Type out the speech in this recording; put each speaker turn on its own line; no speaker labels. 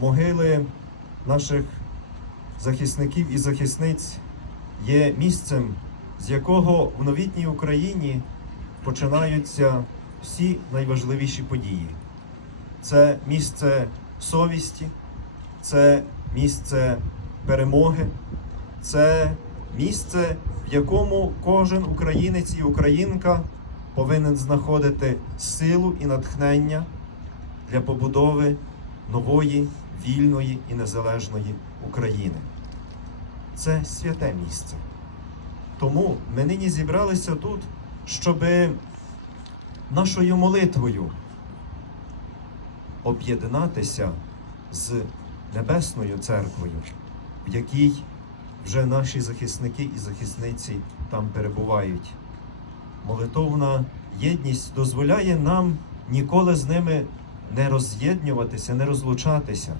могили наших захисників і захисниць є місцем, з якого в новітній Україні починаються всі найважливіші події. Це місце совісті, це місце перемоги, це місце, в якому кожен українець і українка повинен знаходити силу і натхнення для побудови нової, вільної і незалежної України. Це святе місце. Тому ми нині зібралися тут, щоб нашою молитвою об'єднатися з Небесною церквою, в якій вже наші захисники і захисниці там перебувають. Молитовна єдність дозволяє нам ніколи з ними не роз'єднюватися, не розлучатися,